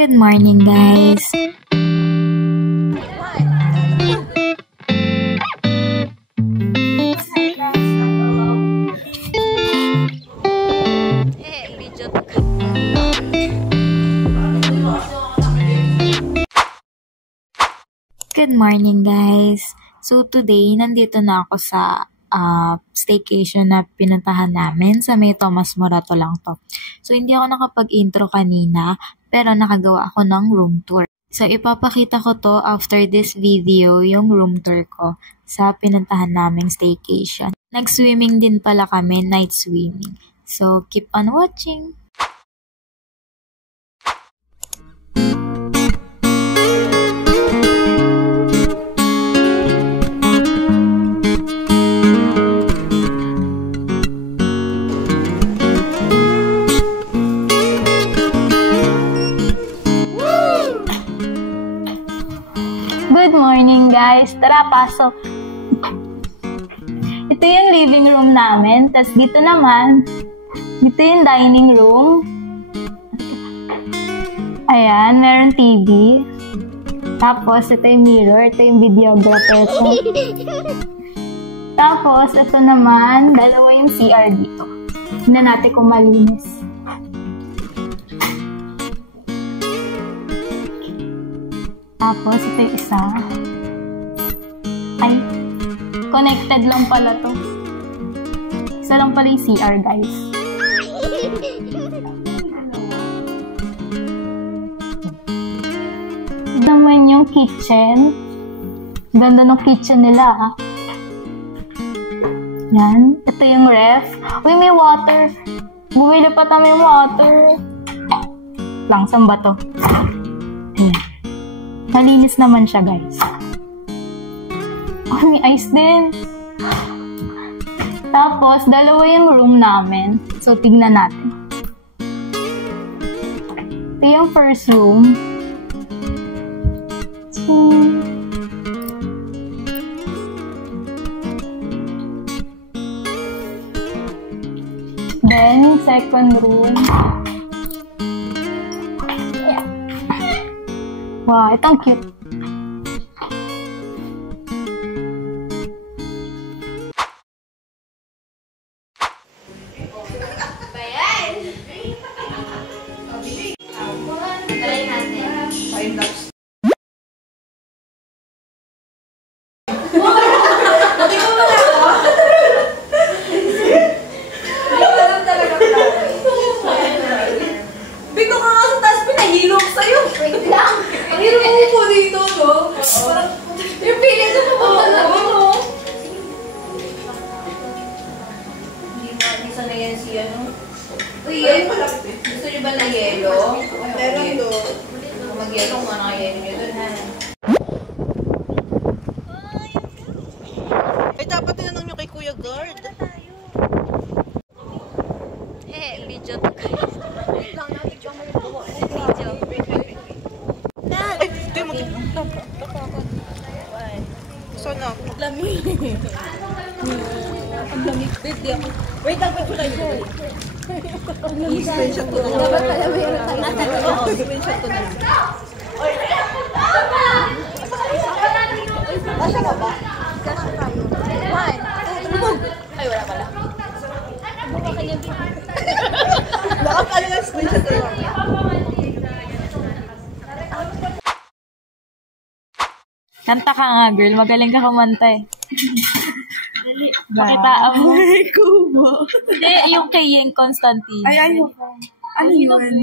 Good morning, guys. Good morning, guys. So today, nandito na ako sa staycation na pinuntahan namin sa may Tomas Morato lang to. So hindi ako nakapag-intro kanina, pero nakagawa ako ng room tour. So ipapakita ko to after this video, yung room tour ko sa pinuntahan naming staycation. Nag-swimming din pala kami, night swimming. So keep on watching! Good morning, guys. Tara, pasok. Ito yung living room namin. Tapos dito naman, dito yung dining room. Ayan, meron TV. Tapos, ito yung mirror. Ito yung videographer ko. Tapos, ito naman, dalawa yung CR dito. Tignan natin kung malinis. Tapos, ito yung isa. Ay, connected lang pala to. Isa lang pala yung CR, guys. Ito naman yung kitchen. Ganda ng kitchen nila, ha? Yan. Ito yung ref. Uy, may water. Bumili pa tayo yung water. Lang, saan ba to? Ayan. Malinis naman siya, guys. Oh, may ice din. Tapos, dalawa yung room namin. So, tignan natin. Ito yung first room. So, then, second room. Wow, ito ang cute. Bigla ka nga sa taas, pinahilo ko sa'yo. Wait lang. Ang hirap mo po dito, no? Yung feeling ko papunta na ako. Hindi sana yan si ano. Uy, gusto niyo ba na yelo? Meron doon. Mag-yelo nga naka-yelo niyo doon, ha? Ay, dapat tinanong nyo kay Kuya Guard. Video to, guys. Wait lang natin yung video. Ay, di mo Saan ako? Lamig. Ang lamig. Wait lang, pag kayo. Screenshot ko na lang. Dapat pala mayroon tayo. Oo, screenshot ko na lang. Kasya ka ba? Kasya tayo. One, two, ay, wala pala. Baka pala lang screenshot ko lang. Kanta ka nga, girl. Magaling ka kumanta eh. Pakitaan mo. Kubo. Hindi, yung kay Yeng Constantine. Ay, ayoko. Ano yun?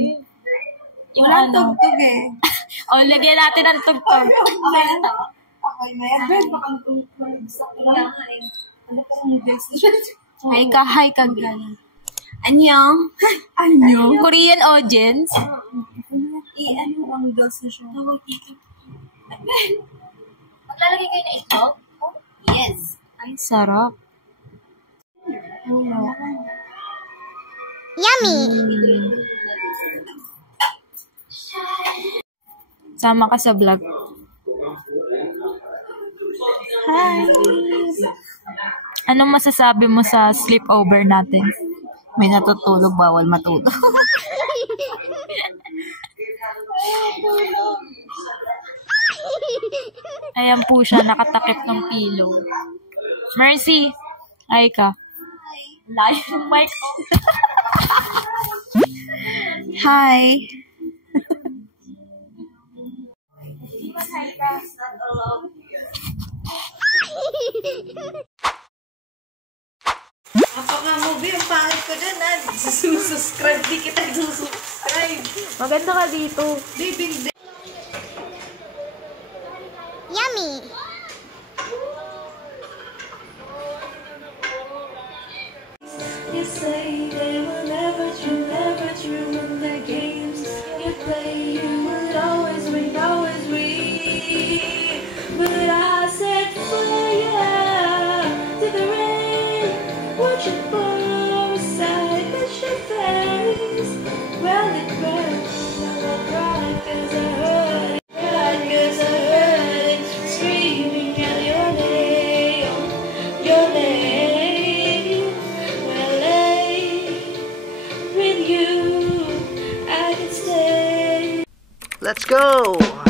Yung Walang ano. tugtog eh. O, lagyan natin ng tugtog. Okay na yan. Ben, baka gusto ko lang. Ano pa ang noodles? Hi ka, girl. Annyeong. Ano? Korean audience. Ano ang noodles na siya? Maglalagay kayo na ito? Yes. Ay, sarap. Yummy! Sama ka sa vlog. Hi! Anong masasabi mo sa sleepover natin? May natutulog, bawal matulog. Ayan po siya, nakatakip ng pillow. Mercy! Ay ka. Live yung mic. Hi! Napaka-movie ang pangit ko dyan, ha? Susubscribe, di kita susubscribe. Maganda ka dito. Baby, Yummy! you say they will never true in the games you play. You will always win, But I set fire to the rain. Watch it burn aside, touch your face. Well, it burns. Now I cry 'cause I heard it. Cry 'cause I heard it. Screaming out your name. Your name. Well, with you, I can stay. Let's go!